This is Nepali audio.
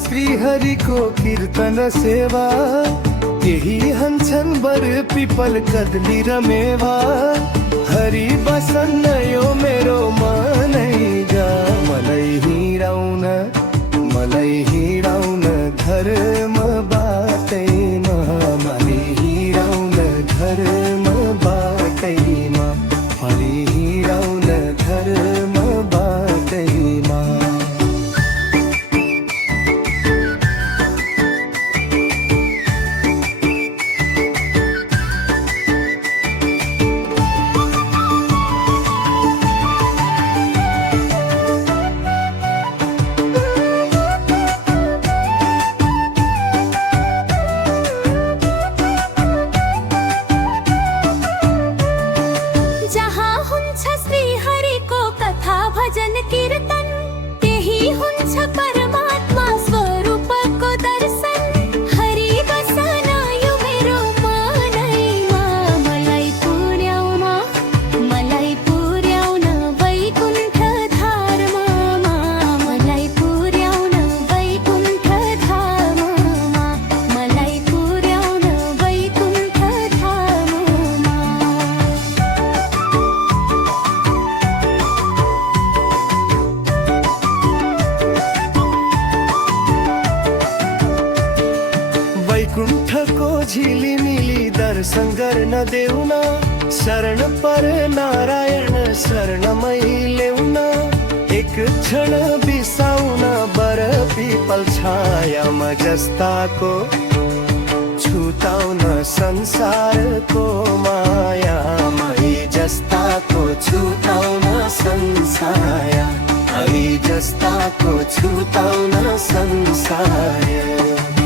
श्रीहरिको कीर्तन सेवा, त्यही हन्छन् बर पिपल कदली र मेवा। हरि बसन्न यो मेरो मनै गा, मलाई हिँडाउन धर्म बाटैमा, मलाई हिँडाउन धर्म बाटैमा, मलाई हिँडाउन धर्म बाटैमा। भजन कीर्तन त्यही हुन्छ परमात्मा स्वरूपको दर्शन। हरि बसन यो मेरो मनैमा, मलाई पुर्याउन वैकुण्ठ धाममा, मलाई पुर्याउन वैकुण्ठ धाममा, मलाई पुर्याउन वैकुण्ठ धाममा। वैकुण्ठको झिलिमिली दर्शन गर्न देउन, शरण पर नारायण शरणमै ल्याउन। एक क्षण बिसाउन बर पिपल छायामा जस्ताको, छुटाउन संसारको माया, मै जस्ताको छुटाउन संसार, मै जस्ताको छुटाउन संसार।